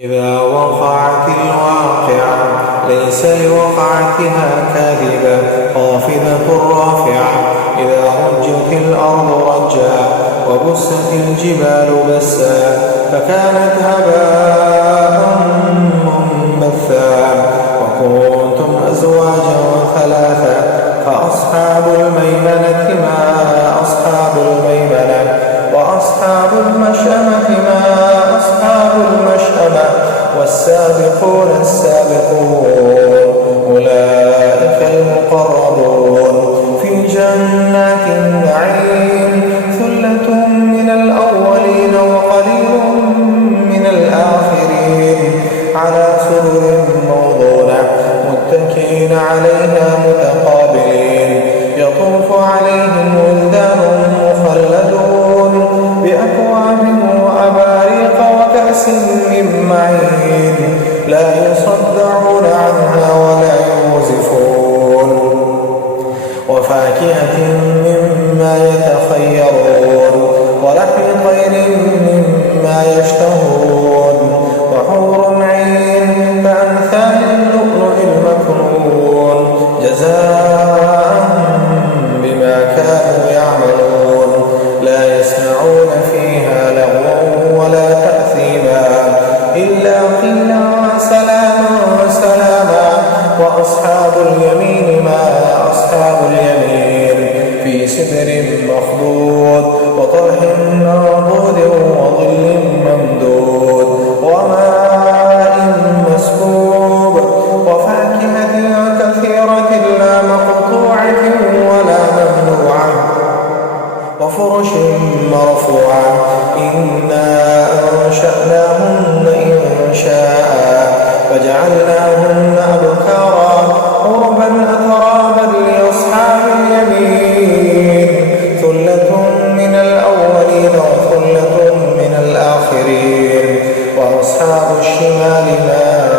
إذا وقعت الواقعة ليس لوقعتها كاذبة خافضة رافعة إذا رجت الأرض رجا وبست الجبال بسا فكانت هباء منبثا وكنتم أزواجا ثلاثا فأصحاب الميمنة ما أصحاب الميمنة وأصحاب المشأمة ما أصحاب المشأمة والسابقون السابقون أولئك المقربون في جنات النعيم ثلة من الأولين وقليل من الآخرين على سرر موضونة متكئين عليها متقابلين يطوف عليهم ولدان مخلدون بأكواب وأباريق وكأس من معين لا يصدعون عنها ولا ينزفون وفاكهة مما يتخيرون ولحم طير مما يشتهون وحور عين كأمثال اللؤلؤ المكنون جزاء بما كانوا يعملون لا يسمعون فيها لغوا ولا تأثيما إلا قيلا سلاما سلاما وأصحاب اليمين ما أصحاب اليمين في سدر مخضود وطلح منضود وظل ممدود وماء مسكوب وفاكهة كثيرة لا مقطوعة ولا ممنوعة وفرش مرفوعة إنا أنشأناهن إنشاء فجعلناهن أبكارا عربا أترابا لأصحاب اليمين ثلة من الأولين وثلة من الآخرين وأصحاب الشمال ما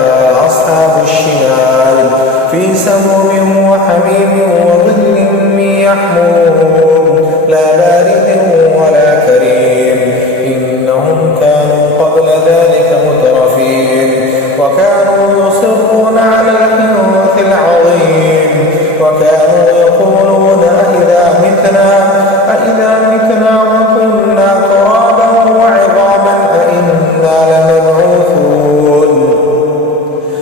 أصحاب الشمال في سموم وحميم وظل من يحموم لا بارد ولا كريم إنهم كانوا قبل ذلك مترفين وكانوا يصرون على الحنث العظيم وكانوا يقولون أئذا متنا وكنا ترابا وعظاما أئنا لمبعوثون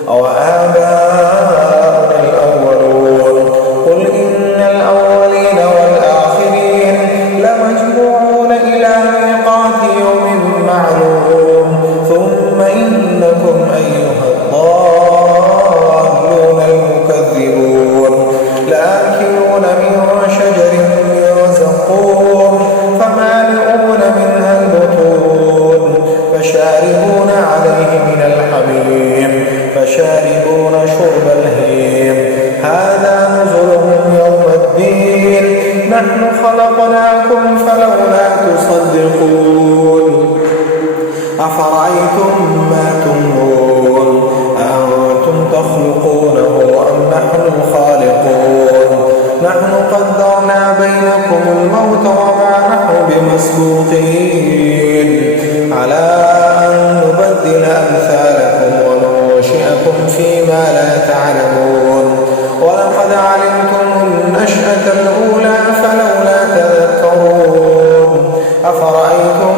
أو آباؤنا الأولون قل إن الأولين والآخرين لمجموعون إلى ميقات يوم معلوم ثم إنكم أيها الضالون المكذبون لآكلون من شجر من زقوم فمالئون منها البطون فشاربون عليه من الحميم فشاربون شرب الهيم هذا نزلهم يوم الدين نحن خلقناكم فلولا تصدقون أفرأيتم ما تمنون أأنتم تخلقونه أم نحن الخالقون نحن قدرنا بينكم الموت وما نحن بمسبوقين على أن نبدل أمثالكم وننشئكم فيما لا تعلمون ولقد علمتم النشأة الأولى فلولا تذكرون أفرأيتم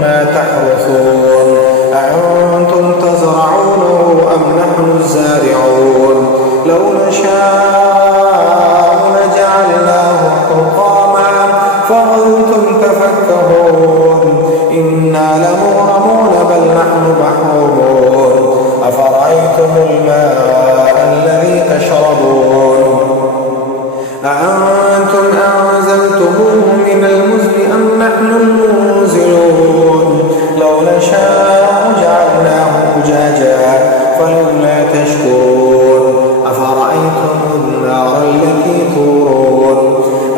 ما تحرثون أأنتم تزرعونه أم نحن الزارعون لو نشاء لجعلناه حطاما فظلتم تفكهون إنا لمغرمون بل نحن محرومون أفرأيتم الماء الذي تشربون أأنتم أنزلتموه من المزن أم نحن المنزلون لو نشاء جعلناه أجاجا فلولا تشكرون أفرأيتم النار التي تورون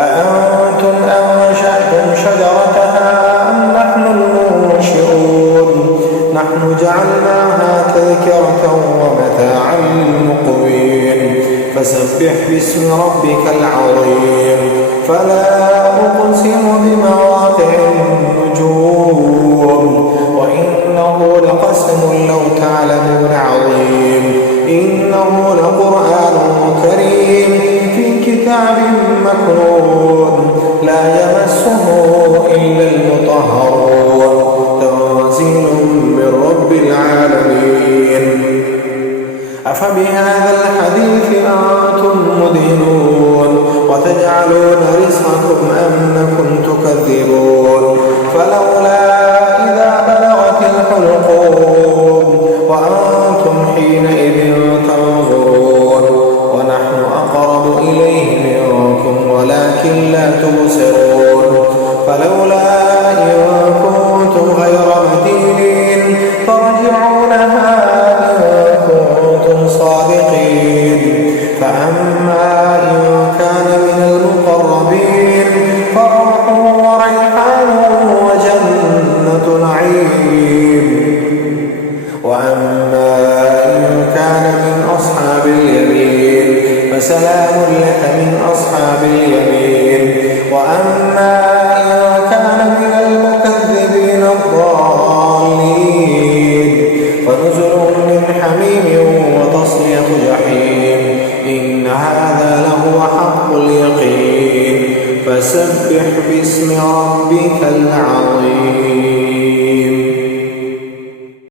أأنتم أنشأتم شجرتها أم نحن المنشئون نحن جعلناها تذكرة ومتاعا للمقوين فسبح باسم ربك العظيم فلا أقسم بمواقع النجوم وإنه لقد وقسم لو تعلمون عظيم إنه لقرآن كريم في كتاب مكنون لا يمسه إلا المطهرون تنزيل من رب العالمين أفبهذا الحديث أنتم مدهنون وتجعلون رزقكم أنكم تكذبون فلولا إذا بلغت الحلقوم وأنتم حينئذ تنظرون ونحن أقرب إليه منكم ولكن لا تبصرون فلولا إن كنتم غير مدينين ترجعونها صادقين فأما إن كان من المقربين فروح وريحان وجنة نعيم وأما إن كان من أصحاب اليمين فسلام لك من أصحاب اليمين وأما إن كان من المكذبين الضالين فنزل من حميم وتصلية جحيم إن هذا لهو حق اليقين فسبح باسم ربك العظيم.